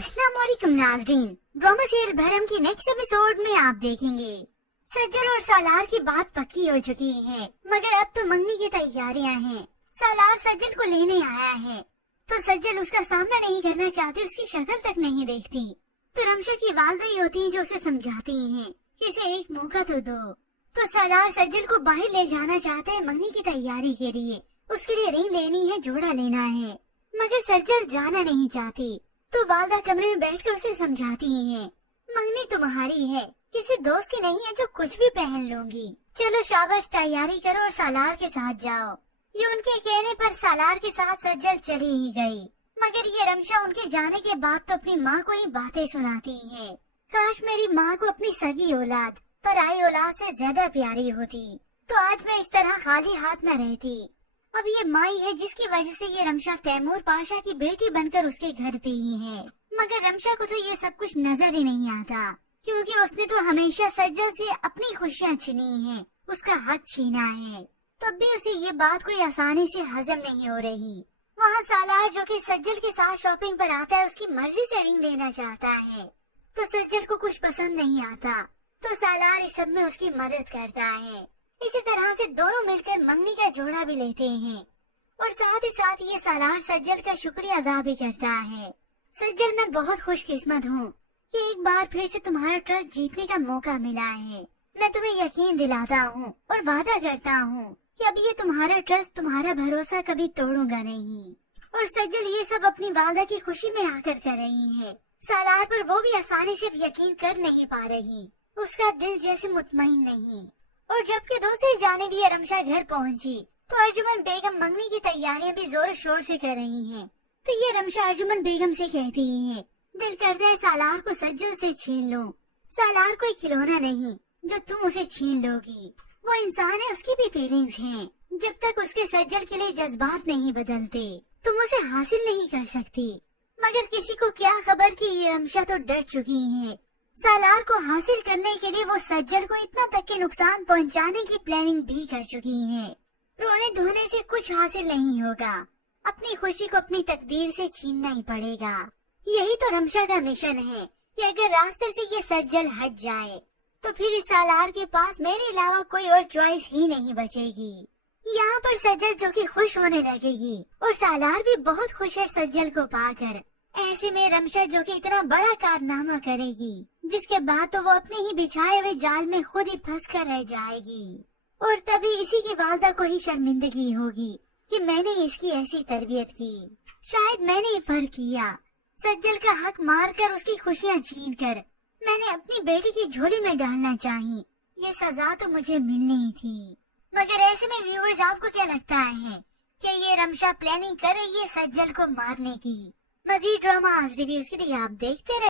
अस्सलाम वालेकुम नाज़रीन, ड्रामा सीरियल भरम की नेक्स्ट एपिसोड में आप देखेंगे सज्जल और सालार की बात पक्की हो चुकी है, मगर अब तो मंगनी की तैयारियां हैं। सालार सज्जल को लेने आया है तो सज्जल उसका सामना नहीं करना चाहती, उसकी शक्ल तक नहीं देखती। तो रमशा की वालदा ही होती है जो उसे समझाती हैं कि इसे एक मौका तो दो। तो सालार सज्जल को बाहर ले जाना चाहते हैं मंगनी की तैयारी के लिए। उसके लिए रिंग लेनी है, जोड़ा लेना है, मगर सज्जल जाना नहीं चाहती। तो वालदा कमरे में बैठकर उसे समझाती हैं, मंगनी तुम्हारी है, किसी दोस्त की नहीं है जो कुछ भी पहन लूंगी। चलो शाबाश, तैयारी करो और सालार के साथ जाओ। ये उनके कहने पर सालार के साथ सज्जल चली ही गई। मगर ये रमशा उनके जाने के बाद तो अपनी माँ को ही बातें सुनाती है। काश मेरी माँ को अपनी सगी औलाद पराई औलाद से ज्यादा प्यारी होती, तो आज मैं इस तरह खाली हाथ न रहती। अब ये माई है जिसकी वजह से ये रमशा तैमूर पाशा की बेटी बनकर उसके घर पे ही है। मगर रमशा को तो ये सब कुछ नजर ही नहीं आता, क्योंकि उसने तो हमेशा सज्जल से अपनी खुशियाँ छीनी हैं, उसका हक छीना है। तब भी उसे ये बात कोई आसानी से हजम नहीं हो रही। वहाँ सालार जो कि सज्जल के साथ शॉपिंग पर आता है, उसकी मर्जी से रिंग लेना चाहता है, तो सज्जल को कुछ पसंद नहीं आता। तो सालार इस सब में उसकी मदद करता है। इसी तरह से दोनों मिलकर मंगनी का जोड़ा भी लेते हैं और साथ ही साथ ये सालार सज्जल का शुक्रिया अदा भी करता है। सज्जल, मैं बहुत खुशकिस्मत हूँ कि एक बार फिर से तुम्हारा ट्रस्ट जीतने का मौका मिला है। मैं तुम्हें यकीन दिलाता हूँ और वादा करता हूँ कि अब ये तुम्हारा ट्रस्ट, तुम्हारा भरोसा कभी तोड़ूंगा नहीं। और सज्जल ये सब अपनी वादा की खुशी में आकर कर रही है। सालार पर वो भी आसानी से यकीन कर नहीं पा रही, उसका दिल जैसे मुतमईन नहीं। और जबकि दूसरी जानिब ये रमशा घर पहुंची तो अर्जुमन बेगम मंगनी की तैयारियां भी जोर शोर से कर रही हैं। तो ये रमशा अर्जुमन बेगम से कहती है, दिल करता है सालार को सज्जल से छीन लो। सालार कोई खिलौना नहीं जो तुम उसे छीन लोगी, वो इंसान है, उसकी भी फीलिंग्स हैं। जब तक उसके सज्जल के लिए जज्बात नहीं बदलते तुम उसे हासिल नहीं कर सकती। मगर किसी को क्या खबर कि ये रमशा तो डर चुकी है। सालार को हासिल करने के लिए वो सज्जल को इतना तक के नुकसान पहुंचाने की प्लानिंग भी कर चुकी है। रोने धोने से कुछ हासिल नहीं होगा, अपनी खुशी को अपनी तकदीर से छीनना ही पड़ेगा। यही तो रमशा का मिशन है कि अगर रास्ते से ये सज्जल हट जाए तो फिर इस सालार के पास मेरे अलावा कोई और चॉइस ही नहीं बचेगी। यहाँ पर सज्जल जो कि खुश होने लगेगी और सालार भी बहुत खुश है सज्जल को पाकर। ऐसे में रमशा जो कि इतना बड़ा कारनामा करेगी, जिसके बाद तो वो अपने ही बिछाए हुए जाल में खुद ही फंस कर रह जाएगी। और तभी इसी की वालदा को ही शर्मिंदगी होगी कि मैंने इसकी ऐसी तरबियत की, शायद मैंने ही फर्क किया। सज्जल का हक मार कर उसकी खुशियाँ छीन कर मैंने अपनी बेटी की झोली में डालना चाहिए, ये सजा तो मुझे मिलनी ही थी। मगर ऐसे में व्यूअर्स, आपको क्या लगता है कि ये रमशा प्लानिंग कर रही है सज्जल को मारने की? मजीद ड्रामा रिव्यूज के लिए आप देखते रहे।